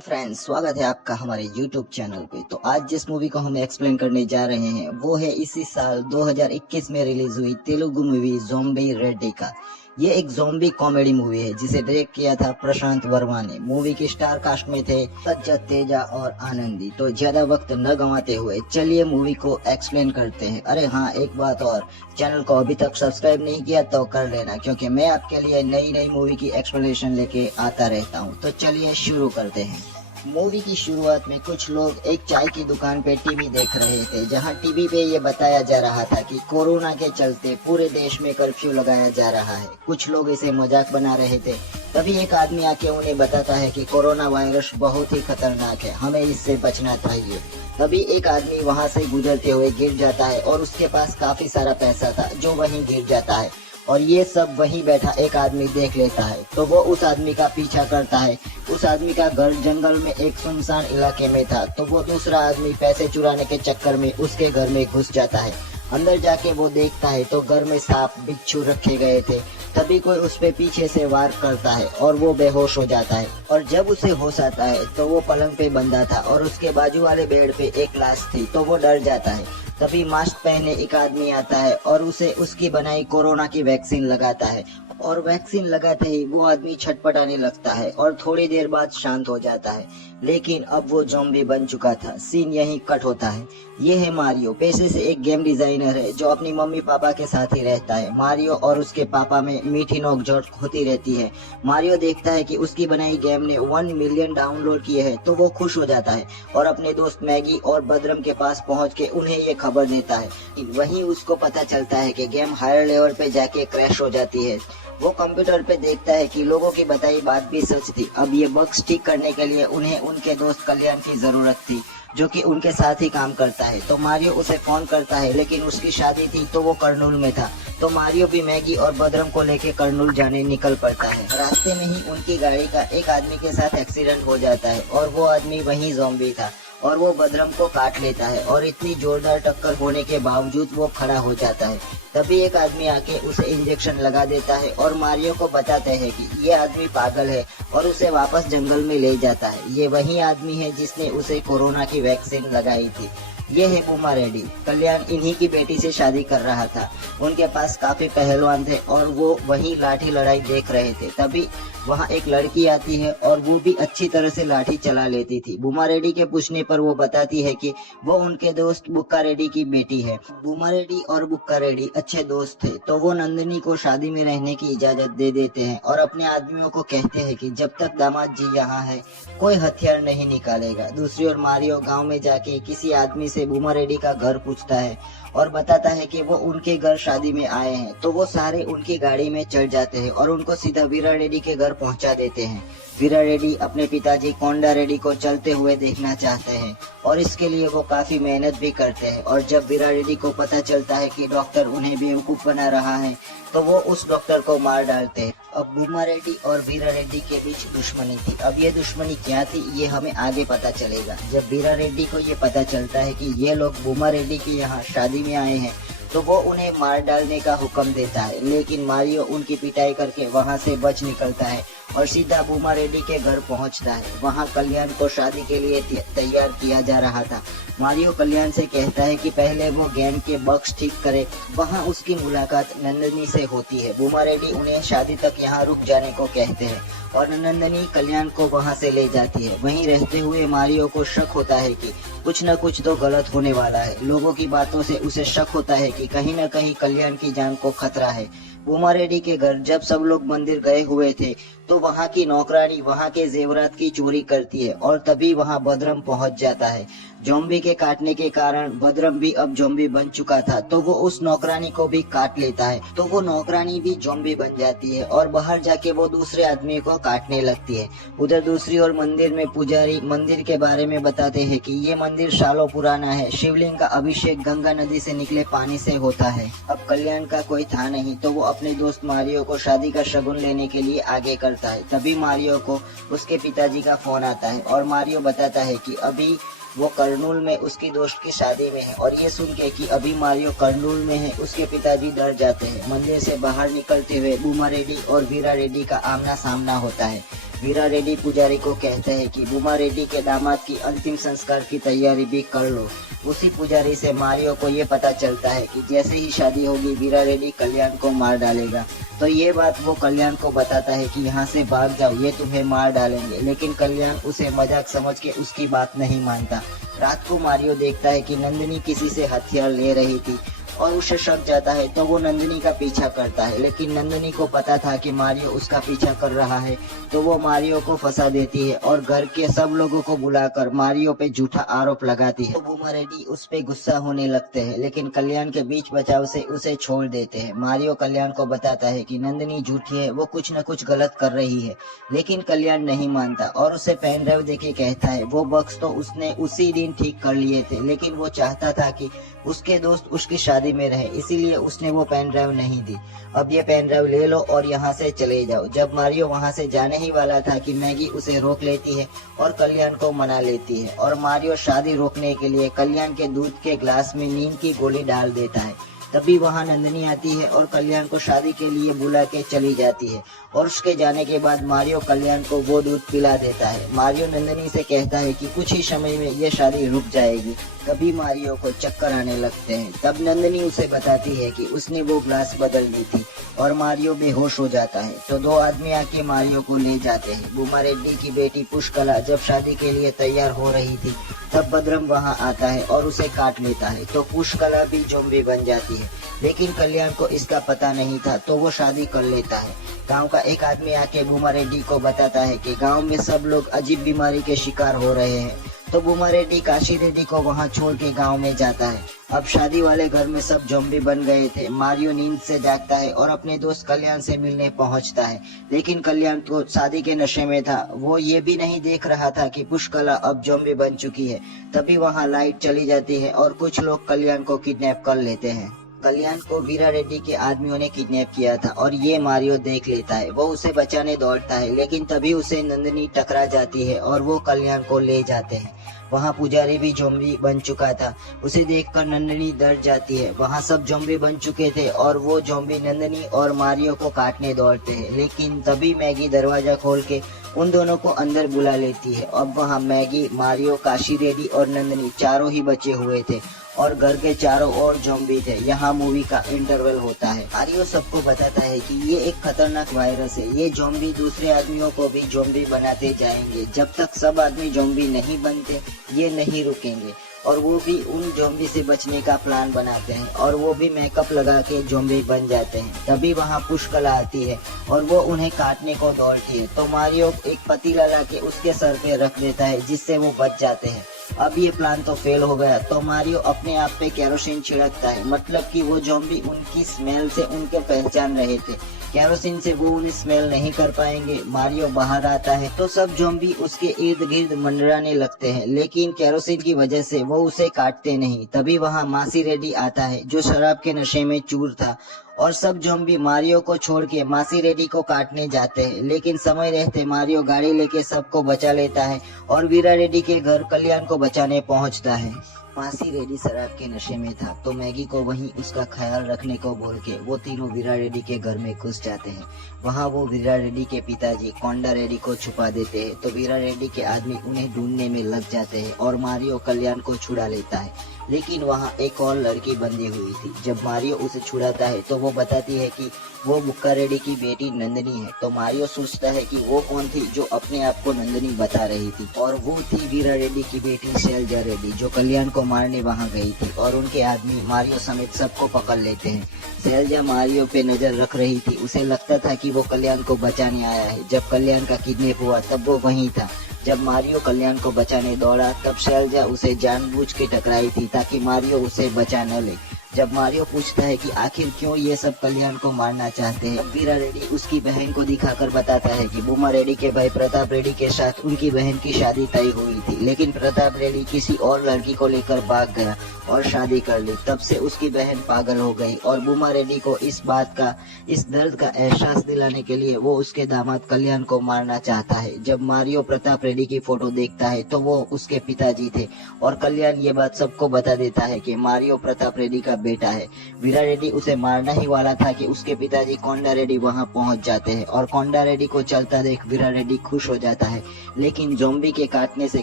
Friends, स्वागत है आपका हमारे YouTube चैनल पे। तो आज जिस मूवी को हम एक्सप्लेन करने जा रहे हैं वो है इसी साल 2021 में रिलीज हुई तेलुगु मूवी ज़ॉम्बी रेड्डी का। ये एक ज़ॉम्बी कॉमेडी मूवी है जिसे डायरेक्ट किया था प्रशांत वर्मा ने। मूवी की स्टार कास्ट में थे सज्जत, तेजा और आनंदी। तो ज्यादा वक्त न गंवाते हुए चलिए मूवी को एक्सप्लेन करते हैं। अरे हाँ, एक बात और, चैनल को अभी तक सब्सक्राइब नहीं किया तो कर लेना, क्योंकि मैं आपके लिए नई नई मूवी की एक्सप्लेनेशन लेके आता रहता हूँ। तो चलिए शुरू करते हैं। मूवी की शुरुआत में कुछ लोग एक चाय की दुकान पे टीवी देख रहे थे, जहां टीवी पे ये बताया जा रहा था कि कोरोना के चलते पूरे देश में कर्फ्यू लगाया जा रहा है। कुछ लोग इसे मजाक बना रहे थे। तभी एक आदमी आके उन्हें बताता है कि कोरोना वायरस बहुत ही खतरनाक है, हमें इससे बचना चाहिए। तभी एक आदमी वहां से गुजरते हुए गिर जाता है और उसके पास काफी सारा पैसा था जो वहीं गिर जाता है, और ये सब वहीं बैठा एक आदमी देख लेता है। तो वो उस आदमी का पीछा करता है। उस आदमी का घर जंगल में एक सुनसान इलाके में था, तो वो दूसरा आदमी पैसे चुराने के चक्कर में उसके घर में घुस जाता है। अंदर जाके वो देखता है तो घर में सांप बिच्छू रखे गए थे। तभी कोई उस पे पीछे से वार करता है और वो बेहोश हो जाता है। और जब उसे होश आता है तो वो पलंग पे बंधा था और उसके बाजू वाले बेड पे एक लाश थी। तो वो डर जाता है। तभी मास्क पहने एक आदमी आता है और उसे उसकी बनाई कोरोना की वैक्सीन लगाता है, और वैक्सीन लगाते ही वो आदमी छटपटाने लगता है और थोड़ी देर बाद शांत हो जाता है। लेकिन अब वो ज़ॉम्बी बन चुका था। सीन यहीं कट होता है। ये है मारियो, पेशे से एक गेम डिजाइनर है जो अपनी मम्मी पापा के साथ ही रहता है। मारियो और उसके पापा में मीठी नोकझोंक होती रहती है। मारियो देखता है कि उसकी बनाई गेम ने 1 मिलियन डाउनलोड किए हैं, तो वो खुश हो जाता है और अपने दोस्त मैगी और बदरम के पास पहुंच के उन्हें ये खबर देता है। वहीं उसको पता चलता है कि गेम हायर लेवल पे जाके क्रैश हो जाती है। वो कंप्यूटर पे देखता है कि लोगों की बताई बात भी सच थी। अब ये बग्स ठीक करने के लिए उन्हें उनके दोस्त कल्याण की जरूरत थी, जो कि उनके साथ ही काम करता है। तो मारियो उसे फोन करता है, लेकिन उसकी शादी थी तो वो कर्नूल में था। तो मारियो भी मैगी और बदरम को लेके कर्नूल जाने निकल पड़ता है। रास्ते में ही उनकी गाड़ी का एक आदमी के साथ एक्सीडेंट हो जाता है और वो आदमी वही ज़ॉम्बी था, और वो बदरम को काट लेता है। और इतनी जोरदार टक्कर होने के बावजूद वो खड़ा हो जाता है। तभी एक आदमी आके उसे इंजेक्शन लगा देता है और मारियो को बताते हैं कि ये आदमी पागल है, और उसे वापस जंगल में ले जाता है। ये वही आदमी है जिसने उसे कोरोना की वैक्सीन लगाई थी। ये है बूमा रेड्डी। कल्याण इन्हीं की बेटी से शादी कर रहा था। उनके पास काफी पहलवान थे और वो वही लाठी लड़ाई देख रहे थे। तभी वहाँ एक लड़की आती है और वो भी अच्छी तरह से लाठी चला लेती थी। बूमा रेड्डी के पूछने पर वो बताती है कि वो उनके दोस्त बुक्का रेड्डी की बेटी है। बूमा रेड्डी और बुक्का रेड्डी अच्छे दोस्त थे, तो वो नंदिनी को शादी में रहने की इजाजत दे देते हैं और अपने आदमियों को कहते हैं कि जब तक दामाद जी यहाँ है कोई हथियार नहीं निकालेगा। दूसरी ओर मारियो गांव में जाके किसी आदमी से बूमा रेड्डी का घर पूछता है और बताता है कि वो उनके घर शादी में आए हैं। तो वो सारे उनकी गाड़ी में चढ़ जाते हैं और उनको सीधा वीरा रेड्डी के घर पहुंचा देते हैं। वीरा रेड्डी अपने पिताजी कोंडा रेड्डी को चलते हुए देखना चाहते हैं और इसके लिए वो काफी मेहनत भी करते हैं। और जब वीरा रेड्डी को पता चलता है कि डॉक्टर उन्हें बेवकूफ बना रहा है तो वो उस डॉक्टर को मार डालते हैं। अब बूमा रेड्डी और वीरा रेड्डी के बीच दुश्मनी थी। अब ये दुश्मनी क्या थी ये हमें आगे पता चलेगा। जब वीरा रेड्डी को ये पता चलता है कि ये लोग बूमा रेड्डी के यहाँ शादी में आए हैं तो वो उन्हें मार डालने का हुक्म देता है। लेकिन मारियो उनकी पिटाई करके वहाँ से बच निकलता है और सीधा बूमा रेड्डी के घर पहुँचता है। वहाँ कल्याण को शादी के लिए तैयार किया जा रहा था। मारियो कल्याण से कहता है कि पहले वो गेम के बग्स ठीक करे। वहाँ उसकी मुलाकात नंदिनी से होती है। बूमा रेड्डी उन्हें शादी तक यहाँ रुक जाने को कहते हैं और नंदिनी कल्याण को वहाँ से ले जाती है। वहीं रहते हुए मारियो को शक होता है कि कुछ न कुछ तो गलत होने वाला है। लोगों की बातों से उसे शक होता है कि कहीं न कहीं कल्याण की जान को खतरा है। बूमा रेड्डी के घर जब सब लोग मंदिर गए हुए थे तो वहाँ की नौकरानी वहाँ के जेवरात की चोरी करती है और तभी वहाँ बदरम पहुँच जाता है। ज़ॉम्बी के काटने के कारण बदरम भी अब ज़ॉम्बी बन चुका था, तो वो उस नौकरानी को भी काट लेता है। तो वो नौकरानी भी ज़ॉम्बी बन जाती है और बाहर जाके वो दूसरे आदमी को काटने लगती है। उधर दूसरी ओर मंदिर में पुजारी मंदिर के बारे में बताते हैं कि ये मंदिर सालों पुराना है। शिवलिंग का अभिषेक गंगा नदी से निकले पानी से होता है। अब कल्याण का कोई था नहीं, तो वो अपने दोस्त मारियो को शादी का शगुन लेने के लिए आगे करता है। तभी मारियो को उसके पिताजी का फोन आता है और मारियो बताता है कि अभी वो कर्नूल में उसकी दोस्त की शादी में है। और ये सुन के कि अभी मारियो कर्नूल में है उसके पिताजी डर जाते हैं। मंदिर से बाहर निकलते हुए बूमा रेड्डी और वीरा रेड्डी का आमना सामना होता है। वीरा रेड्डी पुजारी को कहते हैं कि बुमा रेड्डी के दामाद की अंतिम संस्कार की तैयारी भी कर लो। उसी पुजारी से मारियो को ये पता चलता है कि जैसे ही शादी होगी वीरा रेड्डी कल्याण को मार डालेगा। तो ये बात वो कल्याण को बताता है कि यहाँ से भाग जाओ, ये तुम्हें मार डालेंगे। लेकिन कल्याण उसे मजाक समझ के उसकी बात नहीं मानता। रात को मारियो देखता है कि नंदिनी किसी से हथियार ले रही थी और उसे शक जाता है, तो वो नंदिनी का पीछा करता है। लेकिन नंदिनी को पता था कि मारियो उसका पीछा कर रहा है, तो वो मारियो को फंसा देती है और घर के सब लोगों को बुलाकर मारियो पे झूठा आरोप लगाती है। तो बुमा रेड्डी उस पे गुस्सा होने लगते हैं, लेकिन कल्याण के बीच बचाव से उसे छोड़ देते हैं। मारियो कल्याण को बताता है कि नंदिनी झूठी है, वो कुछ न कुछ गलत कर रही है। लेकिन कल्याण नहीं मानता और उसे पेन ड्राइव देके कहता है वो बक्स तो उसने उसी दिन ठीक कर लिए थे, लेकिन वो चाहता था कि उसके दोस्त उसकी शादी में रहे, इसीलिए उसने वो पेन ड्राइव नहीं दी। अब ये पेन ड्राइव ले लो और यहाँ से चले जाओ। जब मारियो वहाँ से जाने ही वाला था कि मैगी उसे रोक लेती है और कल्याण को मना लेती है, और मारियो शादी रोकने के लिए कल्याण के दूध के ग्लास में नींद की गोली डाल देता है। तभी वहाँ नंदिनी आती है और कल्याण को शादी के लिए बुला के चली जाती है, और उसके जाने के बाद मारियो कल्याण को वो दूध पिला देता है। मारियो नंदिनी से कहता है कि कुछ ही समय में ये शादी रुक जाएगी। तभी मारियो को चक्कर आने लगते हैं। तब नंदिनी उसे बताती है कि उसने वो ग्लास बदल दी थी और मारियो बेहोश हो जाता है। तो दो आदमी आके मारियो को ले जाते हैं। बुमा रेड्डी की बेटी पुष्कला जब शादी के लिए तैयार हो रही थी, तब बदरम वहाँ आता है और उसे काट लेता है। तो पुष्कला भी ज़ॉम्बी बन जाती है, लेकिन कल्याण को इसका पता नहीं था, तो वो शादी कर लेता है। गांव का एक आदमी आके बुमा रेड्डी को बताता है कि गांव में सब लोग अजीब बीमारी के शिकार हो रहे हैं। तो बुमा रेड्डी काशी रेड्डी को वहां छोड़ के गांव में जाता है। अब शादी वाले घर में सब ज़ॉम्बी बन गए थे। मारियो नींद से जागता है और अपने दोस्त कल्याण से मिलने पहुंचता है, लेकिन कल्याण तो शादी के नशे में था। वो ये भी नहीं देख रहा था कि पुष्कला अब ज़ॉम्बी बन चुकी है। तभी वहां लाइट चली जाती है और कुछ लोग कल्याण को किडनैप कर लेते हैं। कल्याण को वीरा रेड्डी के आदमियों ने किडनैप किया था और ये मारियो देख लेता है। वो उसे बचाने दौड़ता है, लेकिन तभी उसे नंदिनी टकरा जाती है और वो कल्याण को ले जाते हैं। वहाँ पुजारी भी ज़ॉम्बी बन चुका था। उसे देखकर नंदिनी डर जाती है। वहाँ सब ज़ॉम्बी बन चुके थे और वो ज़ॉम्बी नंदिनी और मारियो को काटने दौड़ते हैं, लेकिन तभी मैगी दरवाजा खोल के उन दोनों को अंदर बुला लेती है। अब वहाँ मैगी, मारियो, काशी रेड्डी और नंदिनी चारों ही बचे हुए थे और घर के चारों ओर ज़ॉम्बी थे। यहाँ मूवी का इंटरवल होता है। मारियो सबको बताता है कि ये एक खतरनाक वायरस है। ये ज़ॉम्बी दूसरे आदमियों को भी ज़ॉम्बी बनाते जाएंगे। जब तक सब आदमी ज़ॉम्बी नहीं बनते, ये नहीं रुकेंगे। और वो भी उन ज़ॉम्बी से बचने का प्लान बनाते हैं और वो भी मेकअप लगा के ज़ॉम्बी बन जाते हैं। तभी वहाँ पुष्कला आती है और वो उन्हें काटने को दौड़ती है। तो मारियो एक पतीला लाके उसके सर पे रख देता है, जिससे वो बच जाते हैं। अब ये प्लान तो फेल हो गया, तो मारियो अपने आप पे केरोसिन छिड़कता है, मतलब कि वो ज़ॉम्बी उनकी स्मेल से उनको पहचान रहे थे। केरोसिन से वो उन्हें स्मेल नहीं कर पाएंगे। मारियो बाहर आता है तो सब ज़ॉम्बी उसके इर्द गिर्द मंडराने लगते हैं, लेकिन केरोसिन की वजह से वो उसे काटते नहीं। तभी वहाँ मासी रेड्डी आता है, जो शराब के नशे में चूर था, और सब ज़ॉम्बी मारियो को छोड़ के मासी रेड्डी को काटने जाते हैं। लेकिन समय रहते मारियो गाड़ी लेके सबको बचा लेता है और वीरा रेड्डी के घर कल्याण को बचाने पहुंचता है। मासी रेड्डी शराब के नशे में था, तो मैगी को वहीं उसका ख्याल रखने को बोल के वो तीनों वीरा रेड्डी के घर में घुस जाते हैं। वहाँ वो वीरा रेड्डी के पिताजी कोंडा रेड्डी को छुपा देते हैं। तो वीरा रेड्डी के आदमी उन्हें ढूंढने में लग जाते हैं और मारियो कल्याण को छुड़ा लेता है। लेकिन वहाँ एक और लड़की बंधी हुई थी। जब मारियो उसे छुड़ाता है तो वो बताती है कि वो बुक्का रेड्डी की बेटी नंदिनी है। तो मारियो सोचता है कि वो कौन थी जो अपने आप को नंदिनी बता रही थी, और वो थी वीरा रेड्डी की बेटी शैलजा रेड्डी, जो कल्याण को मारने वहाँ गई थी। और उनके आदमी मारियो समेत सबको पकड़ लेते हैं। शैलजा मारियो पे नजर रख रही थी। उसे लगता था कि वो कल्याण को बचाने आया है। जब कल्याण का किडनैप हुआ तब वो वहीं था। जब मारियो कल्याण को बचाने दौड़ा तब शैलजा उसे जानबूझ के टकराई थी ताकि मारियो उसे बचा न ले। जब मारियो पूछता है कि आखिर क्यों ये सब कल्याण को मारना चाहते हैं, वीरा रेड्डी उसकी बहन को दिखाकर बताता है कि बुमा रेड्डी के भाई प्रताप रेड्डी के साथ उनकी बहन की शादी तय हुई थी, लेकिन प्रताप रेड्डी किसी और लड़की को लेकर भाग गया और शादी कर ली। तब से उसकी बहन पागल हो गई और बुमा रेड्डी को इस दर्द का एहसास दिलाने के लिए वो उसके दामाद कल्याण को मारना चाहता है। जब मारियो प्रताप रेड्डी की फोटो देखता है तो वो उसके पिताजी थे और कल्याण ये बात सबको बता देता है कि मारियो प्रताप रेड्डी का बेटा है। वीरा रेड्डी उसे मारना ही वाला था कि उसके पिताजी कोंडा रेड्डी वहां पहुंच जाते हैं और कोंडा रेड्डी को चलता देख वीरा रेड्डी खुश हो जाता है। लेकिन ज़ॉम्बी के काटने से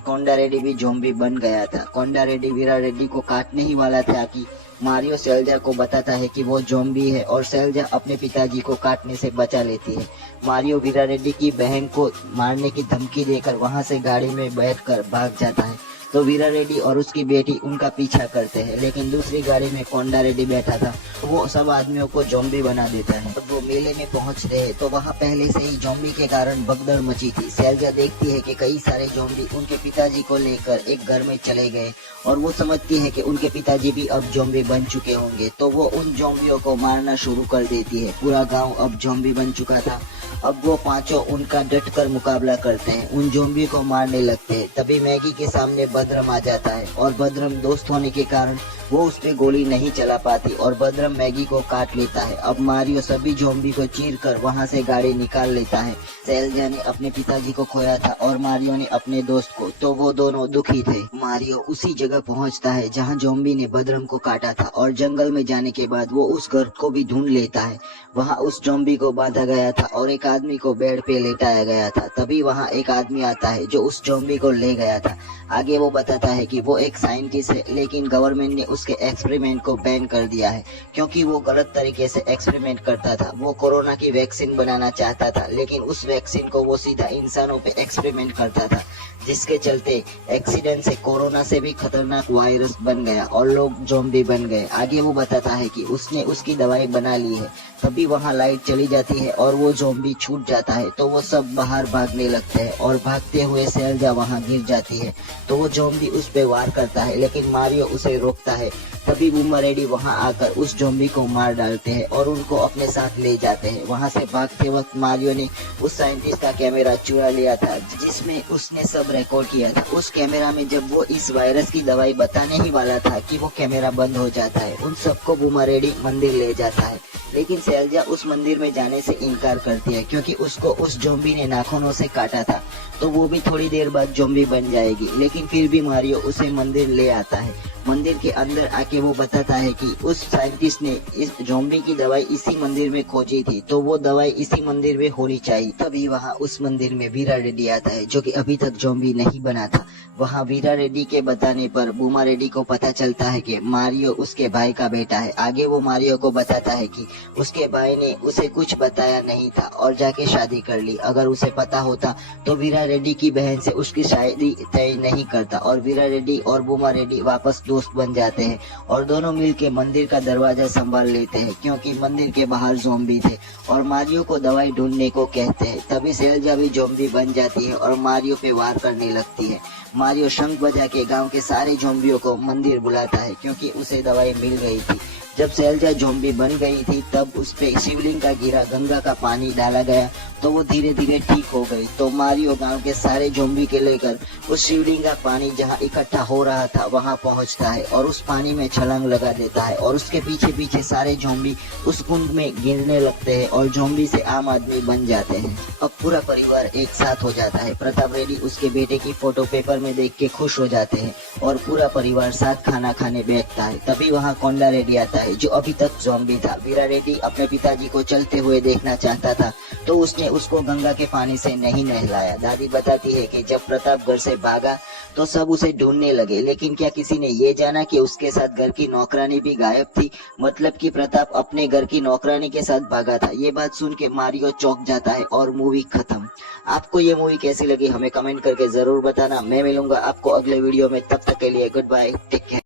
कोंडा रेड्डी भी ज़ॉम्बी बन गया था। कोंडा रेड्डी वीरा रेड्डी को काटने ही वाला था कि मारियो सेल्जा को बताता है कि वो ज़ॉम्बी है और सेल्जा अपने पिताजी को काटने से बचा लेती है। मारियो वीरा रेड्डी की बहन को मारने की धमकी देकर वहां से गाड़ी में बैठकर भाग जाता है, तो वीरा रेड्डी और उसकी बेटी उनका पीछा करते हैं। लेकिन दूसरी गाड़ी में कोंडा रेड्डी बैठा था, वो सब आदमियों को ज़ॉम्बी बना देता है। जब वो मेले में पहुंचते हैं तो वहां पहले से ही ज़ॉम्बी के कारण भगदड़ मची थी। सेल्जा देखती है कि कई सारे ज़ॉम्बी उनके पिताजी को लेकर एक घर में चले गए और वो समझती है कि उनके पिताजी भी अब ज़ॉम्बी बन चुके होंगे, तो वो उन ज़ॉम्बियों को मारना शुरू कर देती है। पूरा गाँव अब ज़ॉम्बी बन चुका था। अब वो पांचों उनका डटकर मुकाबला करते हैं, उन ज़ॉम्बी को मारने लगते हैं। तभी मैगी के सामने बदरम आ जाता है और बदरम दोस्त होने के कारण वो उस पे गोली नहीं चला पाती और बदरम मैगी को काट लेता है। अब मारियो सभी ज़ॉम्बी को चीरकर वहां से गाड़ी निकाल लेता है। सेल्जा ने अपने पिताजी को खोया था और मारियो ने अपने दोस्त को, तो वो दोनों दुखी थे। मारियो उसी जगह पहुंचता है जहां ज़ॉम्बी ने बदरम को काटा था और जंगल में जाने के बाद वो उस घर को भी ढूंढ लेता है। वहां उस ज़ॉम्बी को बांधा गया था और एक आदमी को बेड पे लेटाया गया था। तभी वहां एक आदमी आता है जो उस ज़ॉम्बी को ले गया था। आगे वो बताता है कि वो एक साइंटिस्ट है, लेकिन गवर्नमेंट ने उसके एक्सपेरिमेंट को बैन कर दिया है क्योंकि वो गलत तरीके से एक्सपेरिमेंट करता था। वो कोरोना की वैक्सीन बनाना चाहता था, लेकिन उस वैक्सीन को वो सीधा इंसानों पे एक्सपेरिमेंट करता था, जिसके चलते एक्सीडेंट से कोरोना से भी खतरनाक वायरस बन गया और लोग ज़ॉम्बी बन गए। आगे वो बताता है कि उसने उसकी दवाई बना ली है। तभी वहां लाइट चली जाती है और वो ज़ॉम्बी छूट जाता है, तो वो सब बाहर भागने लगते हैं और भागते हुए सेल्जा वहां गिर जाती है, तो वो ज़ॉम्बी उस पे वार करता है, लेकिन मारियो उसे रोकता है। तभी बूमा रेड्डी वहां आकर उस ज़ॉम्बी को मार डालते हैं और उनको अपने साथ ले जाते हैं। वहां से भागते वक्त मारियो ने उस साइंटिस्ट का कैमरा चुरा लिया था जिसमें उसने सब रिकॉर्ड किया था। उस कैमरा में जब वो इस वायरस की दवाई बताने ही वाला था कि वो कैमरा बंद हो जाता है। उन सबको बूमा रेड्डी मंदिर ले जाता है, लेकिन सेल्जा उस मंदिर में जाने से इनकार करती है क्योंकि उसको उस ज़ॉम्बी ने नाखूनों से काटा था, तो वो भी थोड़ी देर बाद ज़ॉम्बी बन जाएगी। लेकिन फिर भी मारियो उसे मंदिर ले आता है। मंदिर के अंदर आके वो बताता है कि उस साइंटिस्ट ने इस ज़ॉम्बी की दवाई इसी मंदिर में खोजी थी, तो वो दवाई इसी मंदिर में होनी चाहिए। तभी वहाँ उस मंदिर में वीरा रेड्डी आता है जो कि अभी तक ज़ॉम्बी नहीं बना था। वहाँ वीरा रेड्डी के बताने पर बूमा रेड्डी को पता चलता है कि मारियो उसके भाई का बेटा है। आगे वो मारियो को बताता है कि उसके भाई ने उसे कुछ बताया नहीं था और जाके शादी कर ली। अगर उसे पता होता तो वीरा रेड्डी की बहन से उसकी शादी तय नहीं करता और वीरा रेड्डी और बूमा रेड्डी वापस दोस्त बन जाते हैं और दोनों मिलके मंदिर का दरवाजा संभाल लेते हैं क्योंकि मंदिर के बाहर ज़ॉम्बी थे और मारियो को दवाई ढूंढने को कहते हैं। तभी सेल्जा भी ज़ॉम्बी बन जाती है और मारियो पे वार करने लगती है। मारियो शंख बजा के गांव के सारे ज़ॉम्बियों को मंदिर बुलाता है क्योंकि उसे दवाई मिल गई थी। जब सेल्जा ज़ॉम्बी बन गई थी तब उस पे शिवलिंग का गिरा गंगा का पानी डाला गया, तो वो धीरे धीरे ठीक हो गई। तो मारियो गांव के सारे ज़ॉम्बी के लेकर उस शिवलिंग का पानी जहां इकट्ठा हो रहा था वहां पहुंचता है और उस पानी में छलांग लगा देता है और उसके पीछे पीछे सारे ज़ॉम्बी उस कुंड में गिरने लगते हैं और ज़ॉम्बी से आम आदमी बन जाते हैं। अब पूरा परिवार एक साथ हो जाता है। प्रताप रेड्डी उसके बेटे की फोटो पेपर में देख के खुश हो जाते हैं और पूरा परिवार साथ खाना खाने बैठता है। तभी वहाँ कोंडा रेड्डी आता है जो अभी तक ज़ॉम्बी था। वीरा रेड्डी अपने पिताजी को चलते हुए देखना चाहता था, तो उसने उसको गंगा के पानी से नहीं नहलाया। दादी बताती है कि जब प्रताप घर से भागा तो सब उसे ढूंढने लगे, लेकिन क्या किसी ने ये जाना कि उसके साथ घर की नौकरानी भी गायब थी, मतलब कि प्रताप अपने घर की नौकरानी के साथ भागा था। ये बात सुन के मारियो चौंक जाता है और मूवी खत्म। आपको ये मूवी कैसी लगी हमें कमेंट करके जरूर बताना। मैं मिलूंगा आपको अगले वीडियो में, तब तक के लिए गुड बाय, टेक केयर।